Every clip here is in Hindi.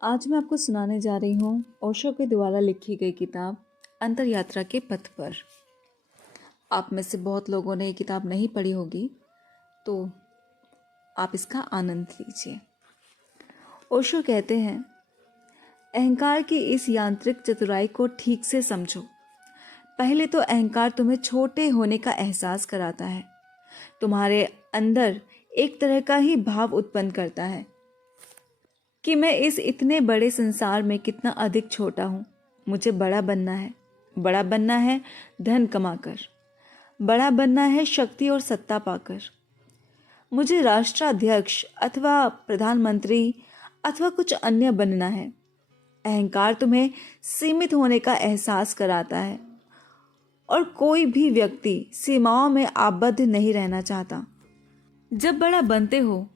आज मैं आपको सुनाने जा रही हूँ ओशो के द्वारा लिखी गई किताब अंतर यात्रा के पथ पर। आप में से बहुत लोगों ने ये किताब नहीं पढ़ी होगी, तो आप इसका आनंद लीजिए। ओशो कहते हैं, अहंकार की इस यांत्रिक चतुराई को ठीक से समझो। पहले तो अहंकार तुम्हें छोटे होने का एहसास कराता है। तुम्हारे अंदर एक तरह का ही भाव उत्पन्न करता है कि मैं इस इतने बड़े संसार में कितना अधिक छोटा हूँ। मुझे बड़ा बनना है। बड़ा बनना है धन कमाकर, बड़ा बनना है शक्ति और सत्ता पाकर। मुझे राष्ट्राध्यक्ष अथवा प्रधानमंत्री अथवा कुछ अन्य बनना है। अहंकार तुम्हें सीमित होने का एहसास कराता है और कोई भी व्यक्ति सीमाओं में आबद्ध नहीं रहना चाहता। जब बड़ा बनते हो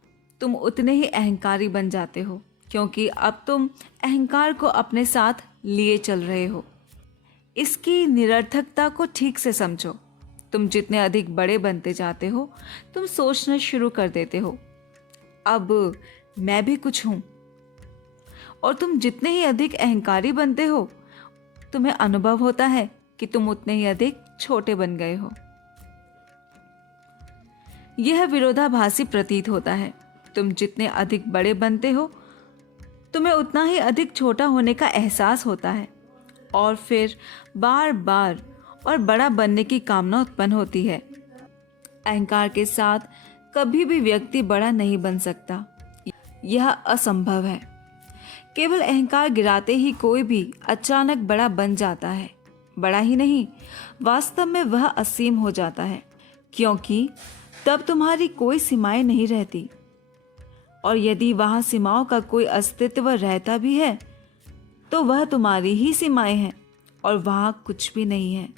तुम उतने ही अहंकारी बन जाते हो, क्योंकि अब तुम अहंकार को अपने साथ लिए चल रहे हो। इसकी निरर्थकता को ठीक से समझो। तुम जितने अधिक बड़े बनते जाते हो, तुम सोचना शुरू कर देते हो, अब मैं भी कुछ हूं। और तुम जितने ही अधिक अहंकारी बनते हो, तुम्हें अनुभव होता है कि तुम उतने ही अधिक छोटे बन गए हो। यह विरोधाभासी प्रतीत होता है। तुम जितने अधिक बड़े बनते हो, तुम्हें उतना ही अधिक छोटा होने का एहसास होता है और फिर बार बार और बड़ा बनने की कामना उत्पन्न होती है। अहंकार के साथ कभी भी व्यक्ति बड़ा नहीं बन सकता, यह असंभव है। केवल अहंकार गिराते ही कोई भी अचानक बड़ा बन जाता है। बड़ा ही नहीं, वास्तव में वह असीम हो जाता है, क्योंकि तब तुम्हारी कोई सीमाएं नहीं रहती। और यदि वहां सीमाओं का कोई अस्तित्व रहता भी है, तो वह तुम्हारी ही सीमाएं हैं और वहां कुछ भी नहीं है।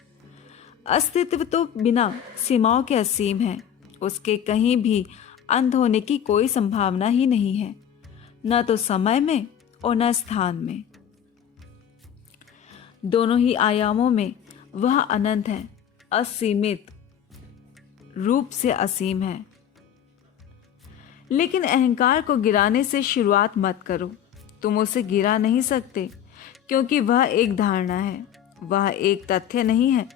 अस्तित्व तो बिना सीमाओं के असीम है। उसके कहीं भी अंत होने की कोई संभावना ही नहीं है, न तो समय में और न स्थान में। दोनों ही आयामों में वह अनंत है, असीमित रूप से असीम है। लेकिन अहंकार को गिराने से शुरुआत मत करो। तुम उसे गिरा नहीं सकते, क्योंकि वह एक धारणा है, वह एक तथ्य नहीं है।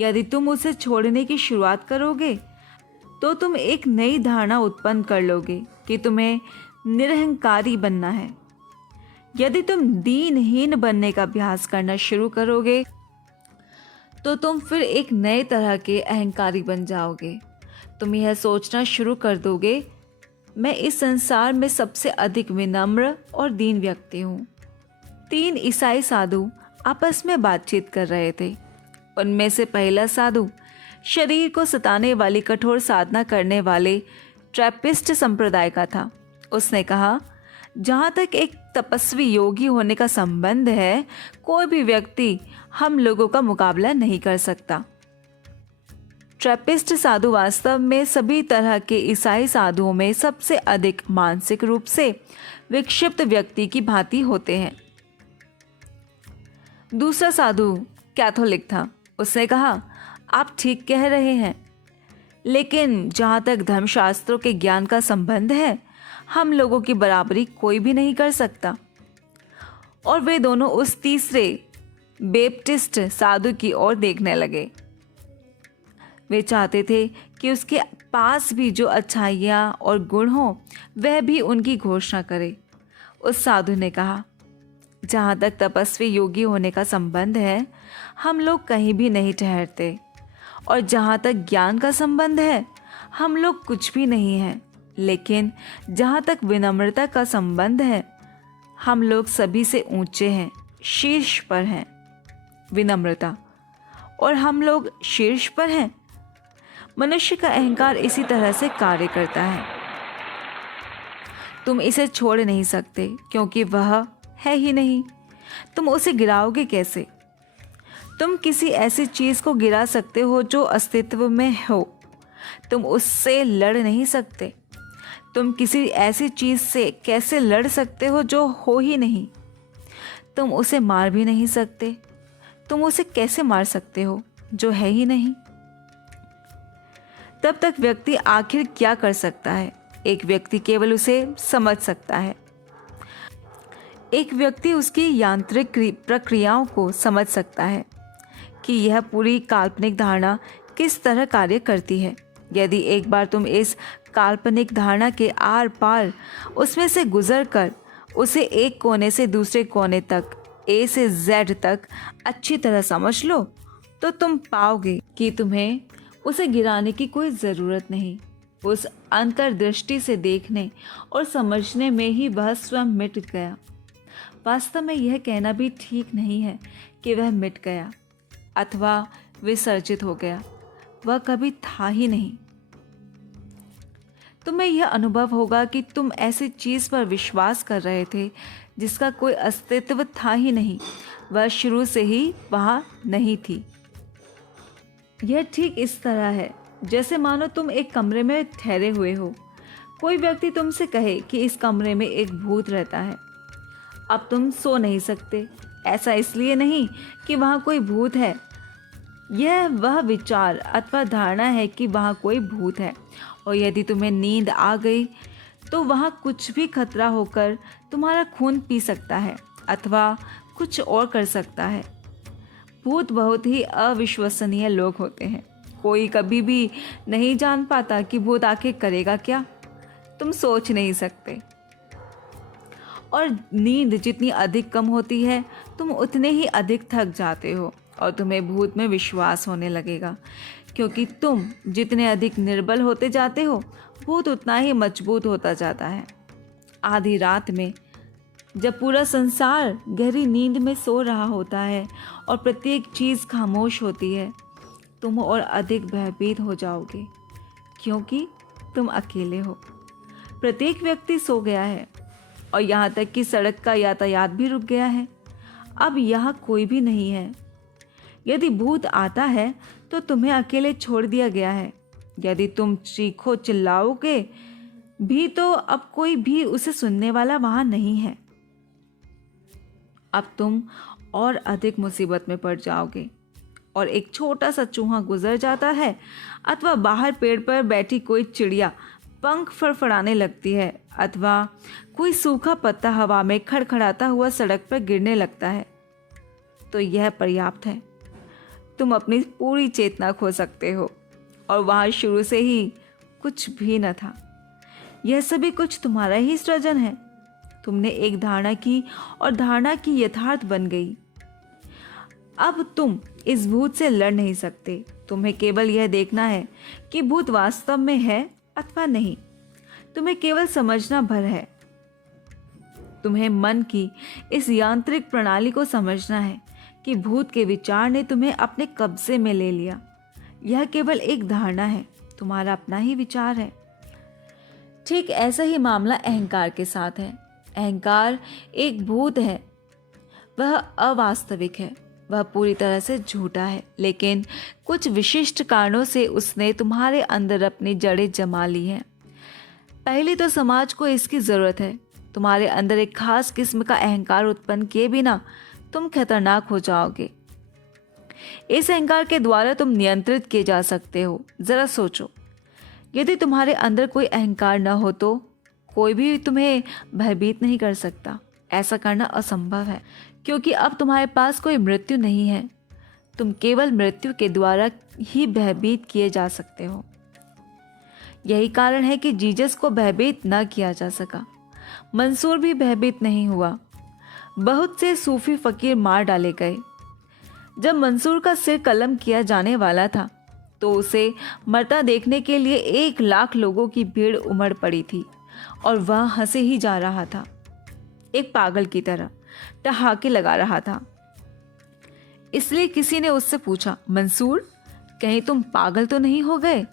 यदि तुम उसे छोड़ने की शुरुआत करोगे, तो तुम एक नई धारणा उत्पन्न कर लोगे कि तुम्हें निरहंकारी बनना है। यदि तुम दीनहीन बनने का अभ्यास करना शुरू करोगे, तो तुम फिर एक नए तरह के अहंकारी बन जाओगे। तुम यह सोचना शुरू कर दोगे, मैं इस संसार में सबसे अधिक विनम्र और दीन व्यक्ति हूँ। 3 ईसाई साधु आपस में बातचीत कर रहे थे। उनमें से पहला साधु शरीर को सताने वाली कठोर साधना करने वाले ट्रैपिस्ट संप्रदाय का था। उसने कहा, जहाँ तक एक तपस्वी योगी होने का संबंध है, कोई भी व्यक्ति हम लोगों का मुकाबला नहीं कर सकता। ट्रैपिस्ट साधु वास्तव में सभी तरह के ईसाई साधुओं में सबसे अधिक मानसिक रूप से विक्षिप्त व्यक्ति की भांति होते हैं। दूसरा साधु कैथोलिक था। उसने कहा, आप ठीक कह रहे हैं, लेकिन जहाँ तक धर्मशास्त्रों के ज्ञान का संबंध है, हम लोगों की बराबरी कोई भी नहीं कर सकता। और वे दोनों उस तीसरे बैप्टिस्ट साधु की ओर देखने लगे। वे चाहते थे कि उसके पास भी जो अच्छाइयाँ और गुण हों, वह भी उनकी घोषणा करे। उस साधु ने कहा, जहाँ तक तपस्वी योगी होने का संबंध है, हम लोग कहीं भी नहीं ठहरते, और जहाँ तक ज्ञान का संबंध है, हम लोग कुछ भी नहीं हैं। लेकिन जहाँ तक विनम्रता का संबंध है, हम लोग सभी से ऊंचे हैं, शीर्ष पर हैं। विनम्रता, और हम लोग शीर्ष पर हैं। मनुष्य का अहंकार इसी तरह से कार्य करता है। तुम इसे छोड़ नहीं सकते, क्योंकि वह है ही नहीं। तुम उसे गिराओगे कैसे? तुम किसी ऐसी चीज को गिरा सकते हो जो अस्तित्व में हो। तुम उससे लड़ नहीं सकते। तुम किसी ऐसी चीज से कैसे लड़ सकते हो जो हो ही नहीं? तुम उसे मार भी नहीं सकते। तुम उसे कैसे मार सकते हो जो है ही नहीं? तब तक व्यक्ति आखिर क्या कर सकता है? एक व्यक्ति केवल उसे समझ सकता है। एक व्यक्ति उसकी यांत्रिक प्रक्रियाओं को समझ सकता है कि यह पूरी काल्पनिक धारणा किस तरह कार्य करती है। यदि एक बार तुम इस काल्पनिक धारणा के आर पार उसमें से गुजर कर उसे एक कोने से दूसरे कोने तक, ए से जेड तक अच्छी तरह समझ लो, तो तुम पाओगे कि तुम्हें उसे गिराने की कोई ज़रूरत नहीं। उस अंतर्दृष्टि से देखने और समझने में ही वह स्वयं मिट गया। वास्तव में यह कहना भी ठीक नहीं है कि वह मिट गया अथवा विसर्जित हो गया। वह कभी था ही नहीं। तुम्हें यह अनुभव होगा कि तुम ऐसी चीज़ पर विश्वास कर रहे थे जिसका कोई अस्तित्व था ही नहीं। वह शुरू से ही वहाँ नहीं थी। यह ठीक इस तरह है जैसे मानो तुम एक कमरे में ठहरे हुए हो। कोई व्यक्ति तुमसे कहे कि इस कमरे में एक भूत रहता है। अब तुम सो नहीं सकते। ऐसा इसलिए नहीं कि वहाँ कोई भूत है। यह वह विचार अथवा धारणा है कि वहाँ कोई भूत है, और यदि तुम्हें नींद आ गई तो वहाँ कुछ भी खतरा होकर तुम्हारा खून पी सकता है अथवा कुछ और कर सकता है। भूत बहुत ही अविश्वसनीय लोग होते हैं। कोई कभी भी नहीं जान पाता कि भूत आखिर करेगा क्या। तुम सोच नहीं सकते। और नींद जितनी अधिक कम होती है तुम उतने ही अधिक थक जाते हो और तुम्हें भूत में विश्वास होने लगेगा, क्योंकि तुम जितने अधिक निर्बल होते जाते हो भूत उतना ही मजबूत होता जाता है। आधी रात में जब पूरा संसार गहरी नींद में सो रहा होता है और प्रत्येक चीज़ खामोश होती है, तुम और अधिक भयभीत हो जाओगे, क्योंकि तुम अकेले हो। प्रत्येक व्यक्ति सो गया है और यहाँ तक कि सड़क का यातायात भी रुक गया है। अब यहाँ कोई भी नहीं है। यदि भूत आता है तो तुम्हें अकेले छोड़ दिया गया है। यदि तुम चीखो चिल्लाओगे भी तो अब कोई भी उसे सुनने वाला वहाँ नहीं है। अब तुम और अधिक मुसीबत में पड़ जाओगे और एक छोटा सा चूहा गुजर जाता है अथवा बाहर पेड़ पर बैठी कोई चिड़िया पंख फड़फड़ाने लगती है अथवा कोई सूखा पत्ता हवा में खड़खड़ाता हुआ सड़क पर गिरने लगता है, तो यह पर्याप्त है। तुम अपनी पूरी चेतना खो सकते हो और वहाँ शुरू से ही कुछ भी न था। यह सभी कुछ तुम्हारा ही सृजन है। तुमने एक धारणा की और धारणा की यथार्थ बन गई। अब तुम इस भूत से लड़ नहीं सकते। तुम्हें केवल यह देखना है कि भूत वास्तव में है अथवा नहीं। तुम्हें केवल समझना भर है। तुम्हें मन की इस यांत्रिक प्रणाली को समझना है कि भूत के विचार ने तुम्हें अपने कब्जे में ले लिया। यह केवल एक धारणा है, तुम्हारा अपना ही विचार है। ठीक ऐसा ही मामला अहंकार के साथ है। अहंकार एक भूत है। वह अवास्तविक है। वह पूरी तरह से झूठा है, लेकिन कुछ विशिष्ट कारणों से उसने तुम्हारे अंदर अपनी जड़ें जमा ली हैं। पहले तो समाज को इसकी ज़रूरत है। तुम्हारे अंदर एक खास किस्म का अहंकार उत्पन्न किए बिना तुम खतरनाक हो जाओगे। इस अहंकार के द्वारा तुम नियंत्रित किए जा सकते हो। ज़रा सोचो, यदि तुम्हारे अंदर कोई अहंकार न हो तो कोई भी तुम्हें भयभीत नहीं कर सकता। ऐसा करना असंभव है, क्योंकि अब तुम्हारे पास कोई मृत्यु नहीं है। तुम केवल मृत्यु के द्वारा ही भयभीत किए जा सकते हो। यही कारण है कि जीसस को भयभीत न किया जा सका। मंसूर भी भयभीत नहीं हुआ। बहुत से सूफी फकीर मार डाले गए। जब मंसूर का सिर कलम किया जाने वाला था तो उसे मरता देखने के लिए 1,00,000 लोगों की भीड़ उमड़ पड़ी थी और वह हंसे ही जा रहा था, एक पागल की तरह ठहाके लगा रहा था। इसलिए किसी ने उससे पूछा, मंसूर, कहीं तुम पागल तो नहीं हो गए?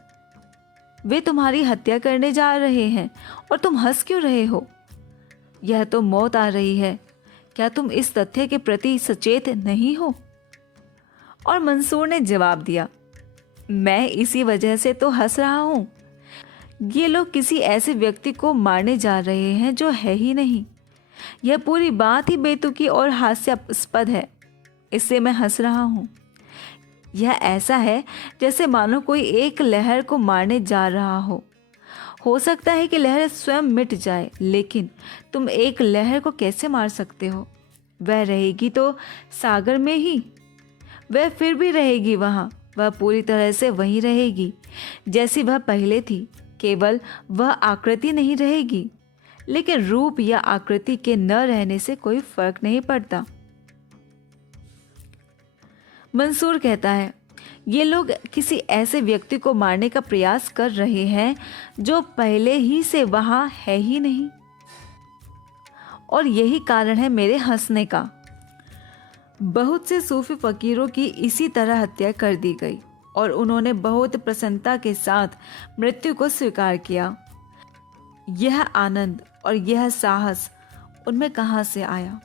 वे तुम्हारी हत्या करने जा रहे हैं और तुम हंस क्यों रहे हो? यह तो मौत आ रही है। क्या तुम इस तथ्य के प्रति सचेत नहीं हो? और मंसूर ने जवाब दिया, मैं इसी वजह से तो हंस रहा हूं। ये लोग किसी ऐसे व्यक्ति को मारने जा रहे हैं जो है ही नहीं। यह पूरी बात ही बेतुकी और हास्यास्पद है। इससे मैं हंस रहा हूँ। यह ऐसा है जैसे मानो कोई एक लहर को मारने जा रहा हो हो सकता है कि लहर स्वयं मिट जाए, लेकिन तुम एक लहर को कैसे मार सकते हो? वह रहेगी तो सागर में ही, वह फिर भी रहेगी वहाँ, वह पूरी तरह से वहीं रहेगी जैसी वह पहले थी। केवल वह आकृति नहीं रहेगी, लेकिन रूप या आकृति के न रहने से कोई फर्क नहीं पड़ता। मंसूर कहता है, ये लोग किसी ऐसे व्यक्ति को मारने का प्रयास कर रहे हैं जो पहले ही से वहां है ही नहीं, और यही कारण है मेरे हंसने का। बहुत से सूफी फकीरों की इसी तरह हत्या कर दी गई और उन्होंने बहुत प्रसन्नता के साथ मृत्यु को स्वीकार किया। यह आनंद और यह साहस उनमें कहाँ से आया?